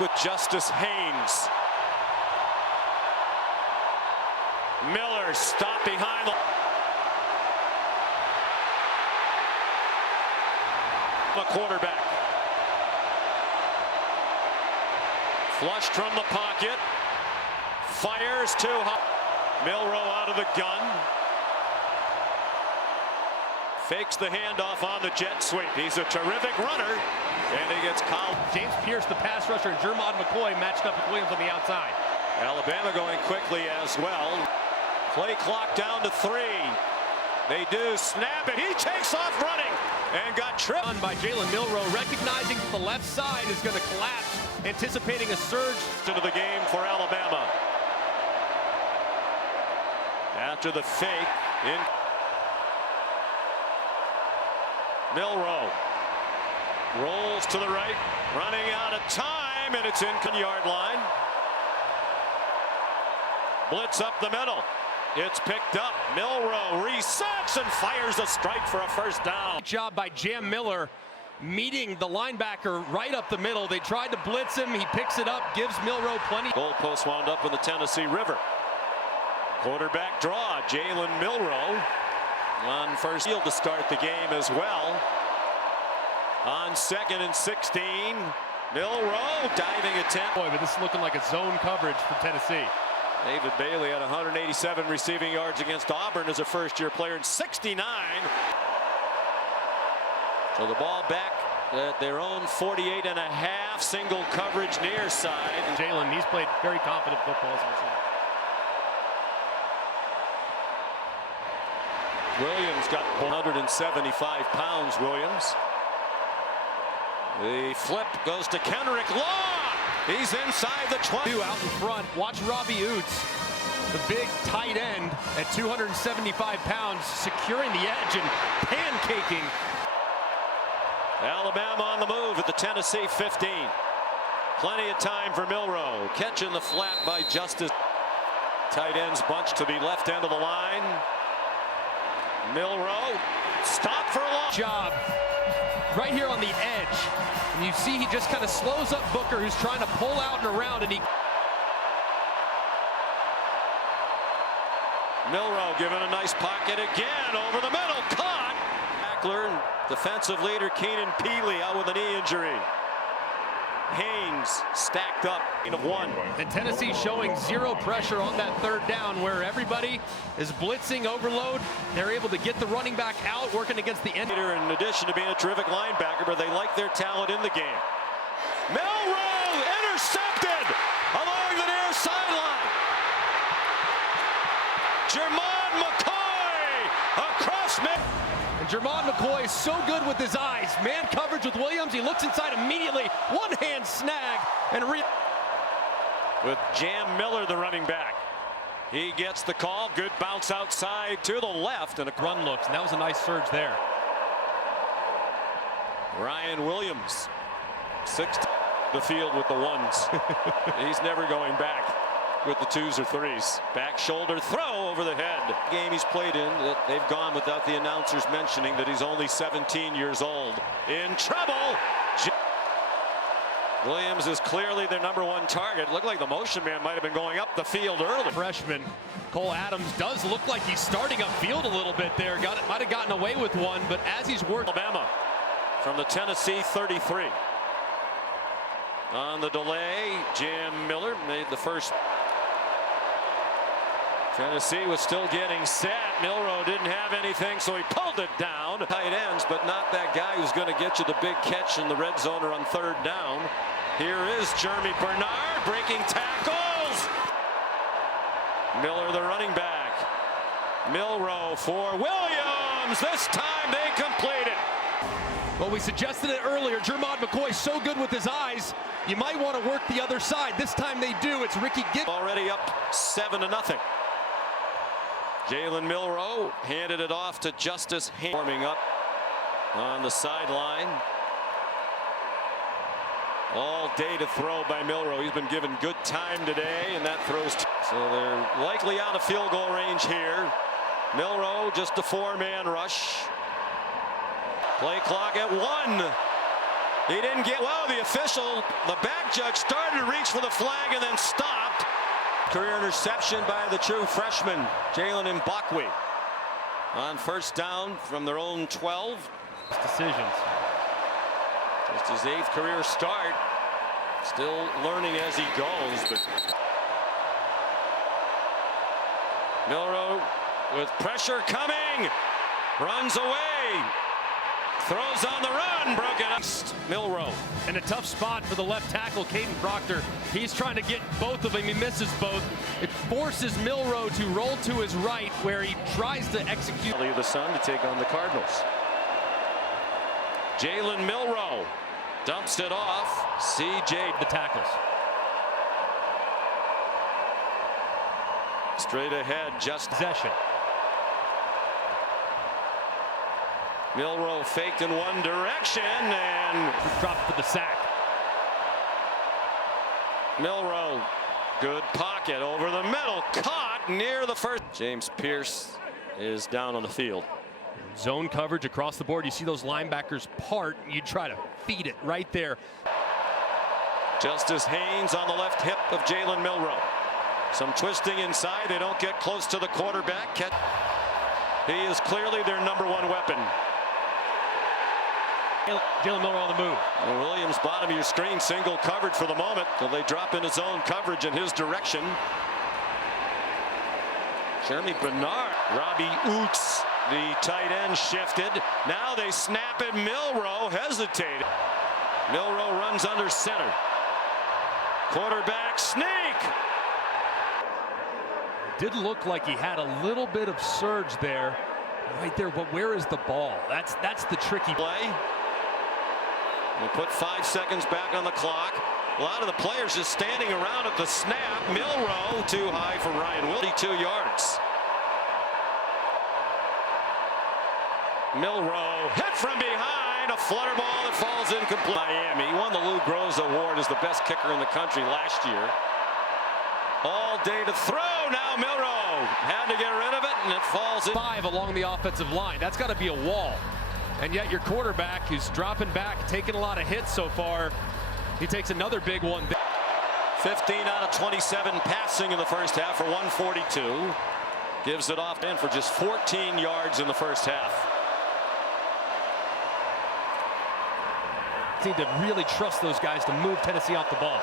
with Justice Haynes. Miller stopped behind the quarterback. Flushed from the pocket. Fires too high. Milroe out of the gun. Fakes the handoff on the jet sweep. He's a terrific runner. And he gets called. James Pearce, the pass rusher, and Germie McCoy matched up with Williams on the outside. Alabama going quickly as well. Play clock down to 3. They do snap it. He takes off running and got tripped. By Jalen Milroe, recognizing that the left side is going to collapse, anticipating a surge into the game for Alabama. After the fake, in Milroe rolls to the right, running out of time, and it's in the yard line. Blitz up the middle. It's picked up. Milroe resets and fires a strike for a first down. Good job by Jam Miller meeting the linebacker right up the middle. They tried to blitz him. He picks it up, gives Milroe plenty. Goalpost wound up in the Tennessee River. Quarterback draw. Jalen Milroe on first field to start the game as well. On 2nd and 16. Milroe diving attempt. Boy, but this is looking like a zone coverage for Tennessee. David Bailey had 187 receiving yards against Auburn as a first-year player in 69. So the ball back at their own 48.5, single coverage near side. Jalen, he's played very confident football as Williams got 175 pounds, Williams. The flip goes to Kendrick Law. He's inside the 20. Out in front. Watch Robbie Oots, the big tight end at 275 pounds, securing the edge and pancaking. Alabama on the move at the Tennessee 15. Plenty of time for Milroe. Catching the flat by Justice. Tight ends bunch to the left end of the line. Milroe stop for a long job right here on the edge. And you see he just kind of slows up Booker, who's trying to pull out and around, and he... Milroe given a nice pocket again over the middle. Caught. Tackler and defensive leader Keenan Peely out with a knee injury. Haynes stacked up of 1. And Tennessee showing zero pressure on that 3rd down, where everybody is blitzing overload. They're able to get the running back out, working against the end. In addition to being a terrific linebacker, but they like their talent in the game. Milroe intercepted along the near sideline. Germie McCoy across mid. And Germie McCoy is so good with his eyes. Man coverage with Williams. He looks inside immediately. One-hand snag and with Jam Miller, the running back. He gets the call. Good bounce outside to the left and a run looks. And that was a nice surge there. Ryan Williams, 6th the field with the 1s. He's never going back with the 2s or 3s. Back shoulder throw over the head. Game he's played in that they've gone without the announcers mentioning that he's only 17 years old. In trouble. Williams is clearly their #1 target. Looked like the motion man might have been going up the field early. Freshman Cole Adams does look like he's starting upfield a little bit there. Might have gotten away with one, but as he's worked. Alabama from the Tennessee 33. On the delay, Jam Miller made the first. Tennessee was still getting set. Milroe didn't have anything, so he pulled it down. Tight ends, but not that guy who's going to get you the big catch in the red zone or on 3rd down. Here is Germie Bernard breaking tackles. Miller, the running back. Milroe for Williams. This time they complete it. Well, we suggested it earlier. Germie McCoy so good with his eyes. You might want to work the other side. This time they do. It's Ricky Gibb. Already up 7-0. Jalen Milroe handed it off to Justice Haynes. Warming up on the sideline. All day to throw by Milroe. He's been given good time today, and that throws. So they're likely out of field goal range here. Milroe just a 4-man rush. Play clock at 1. He didn't get, well, the official, the back judge started to reach for the flag and then stopped. Career interception by the true freshman, Jalen Milroe. On first down from their own 12. Decisions. Just his 8th career start. Still learning as he goes, but Milroe with pressure coming, runs away, throws on the run, broken up. Milroe In a tough spot for the left tackle, Kadyn Proctor. He's trying to get both of them. He misses both. It forces Milroe to roll to his right, where he tries to execute. Leave the Sun to take on the Cardinals. Jalen Milroe dumps it off. CJ the tackles. Straight ahead, just Possession. Milroe faked in one direction and Dropped for the sack. Milroe, good pocket over the middle, caught near the first. James Pearce is down on the field. Zone coverage across the board. You see those linebackers part. You try to feed it right there. Justice Haynes on the left hip of Jalen Milroe. Some twisting inside. They don't get close to the quarterback. He is clearly their #1 weapon. Jalen Milroe on the move. Williams, bottom of your screen, single covered for the moment. So they drop into zone coverage in his direction. Germie Bernard, Robbie Oots, the tight end, shifted. Now they snap it. Milroe hesitated. Milroe runs under center. Quarterback sneak. Did look like he had a little bit of surge there, right there. But where is the ball? That's the tricky play. We put 5 seconds back on the clock. A lot of the players just standing around at the snap. Milroe too high for Ryan Wilkie, 2 yards. Milroe hit from behind, a flutter ball that falls incomplete. Miami, he won the Lou Groza Award as the best kicker in the country last year. All day to throw. Now Milroe had to get rid of it, and it falls in. 5 along the offensive line. That's got to be a wall. And yet your quarterback, who's dropping back, taking a lot of hits so far, he takes another big one. 15 out of 27 passing in the first half for 142. Gives it off in for just 14 yards in the first half. Need to really trust those guys to move Tennessee off the ball.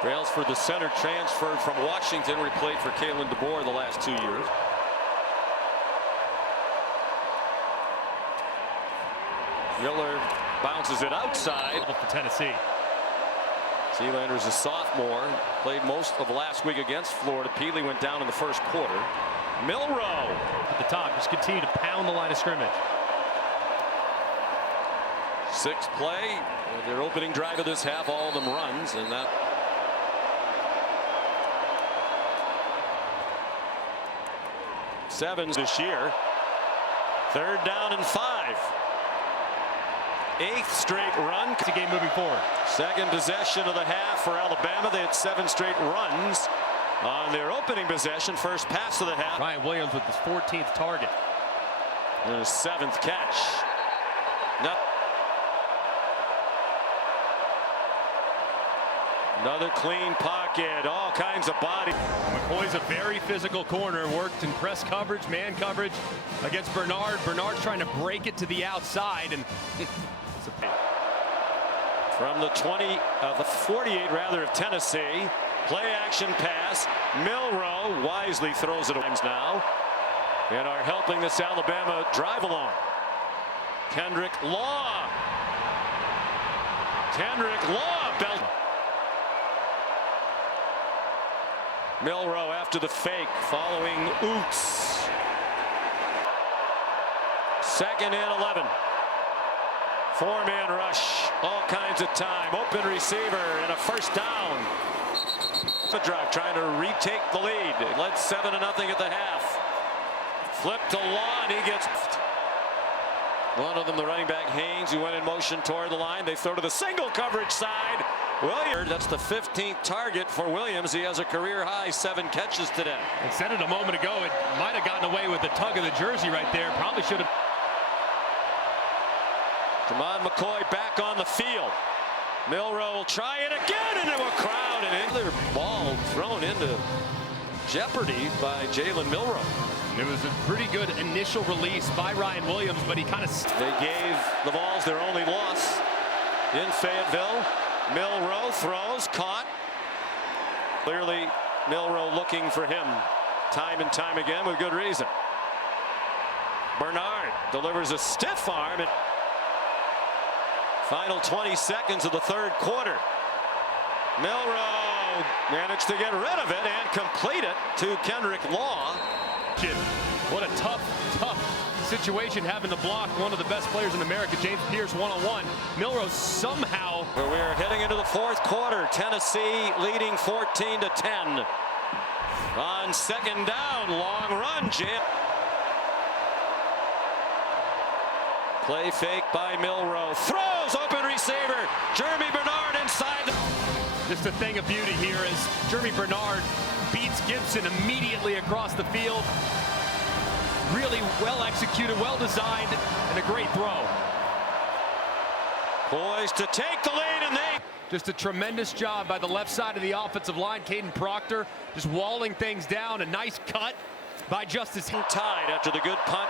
Brailsford, the center, transferred from Washington, where he played for Kalen DeBoer the last 2 years. Miller bounces it outside for Tennessee. Sealander's a sophomore, played most of last week against Florida. Peely went down in the first quarter. Milroe At the top, just continue to pound the line of scrimmage. 6th play, their opening drive of this half, all of them runs, and that. Sevens this year. 3rd down and 5. 8th straight run. It's a game moving forward. 2nd possession of the half for Alabama. They had 7 straight runs on their opening possession. First pass of the half. Ryan Williams with his 14th target. And his 7th catch. Another clean pocket, all kinds of body. McCoy's a very physical corner, worked in press coverage, man coverage against Bernard. Bernard's trying to break it to the outside, and from the 48 rather of Tennessee, play action pass. Milroe wisely throws it away now, and are helping this Alabama drive along. Kendrick Law. Belt. Milroe after the fake, following Oots. 2nd and 11. 4-man rush, all kinds of time. Open receiver and a first down. The drive trying to retake the lead. It led 7-0 at the half. Flip to Law, and he gets. One of them, the running back Haynes, who went in motion toward the line. They throw to the single coverage side. Williams, that's the 15th target for Williams. He has a career high 7 catches today. And said it a moment ago, it might have gotten away with the tug of the jersey right there. Probably should have. Jamon McCoy back on the field. Milroe will try it again into a crowd, and another ball thrown into jeopardy by Jalen Milroe. It was a pretty good initial release by Ryan Williams, but he kind of... They gave the Vols their only loss in Fayetteville. Milroe throws, caught. Clearly, Milroe looking for him time and time again with good reason. Bernard delivers a stiff arm. Final 20 seconds of the third quarter. Milroe managed to get rid of it and complete it to Kendrick Law. What a tough situation having to block one of the best players in America, James Pearce, one-on-one. Milroe somehow... We're heading into the fourth quarter. Tennessee leading 14-10. On second down, long run, Jim. Play fake by Milroe. Throws, open receiver. Germie Bernard inside. Just a thing of beauty here as Germie Bernard beats Gibson immediately across the field. Really well executed, well designed, and a great throw. Poised to take the lead, and they... Just a tremendous job by the left side of the offensive line. Kadyn Proctor just walling things down. A nice cut by Justice. Tied after the good punt.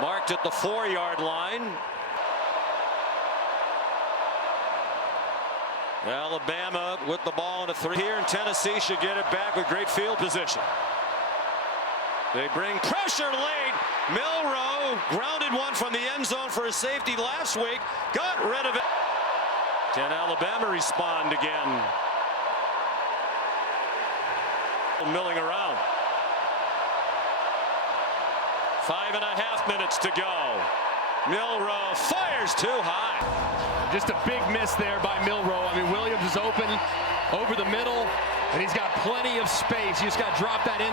Marked at the 4-yard line. Alabama with the ball in a 3 here, and Tennessee should get it back with great field position. They bring pressure late. Milroe grounded one from the end zone for a safety last week. Got rid of it. Can Alabama respond again? Milling around. 5.5 minutes to go. Milroe fires too high. Just a big miss there by Milroe. I mean, Williams is open over the middle, and he's got plenty of space. You just got to drop that in.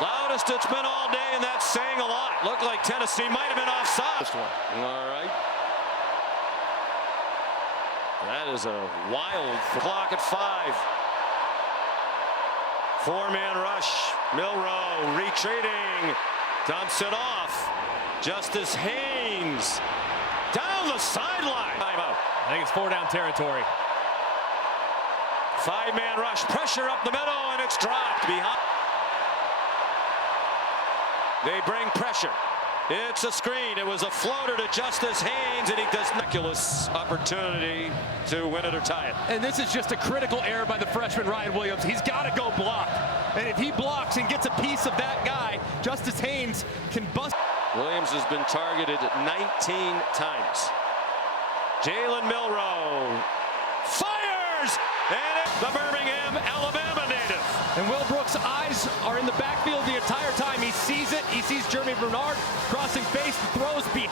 Loudest it's been all day, and that's saying a lot. Looked like Tennessee might have been offside. All right. That is a wild clock at 5. 4-man rush. Milroe retreating. Dumps it off. Justice Haynes down the sideline. Timeout. I think it's 4-down territory. 5-man rush. Pressure up the middle, and it's dropped behind. They bring pressure. It's a screen. It was a floater to Justice Haynes, and he does miraculous opportunity to win it or tie it. And this is just a critical error by the freshman Ryan Williams. He's got to go block. And if he blocks and gets a piece of that guy, Justice Haynes can bust. Williams has been targeted 19 times. Jalen Milroe fires, and the Birmingham, Alabama native. And Will Brooks' eyes are in the backfield the entire time. He sees it. He sees Germie Bernard crossing face, throws behind.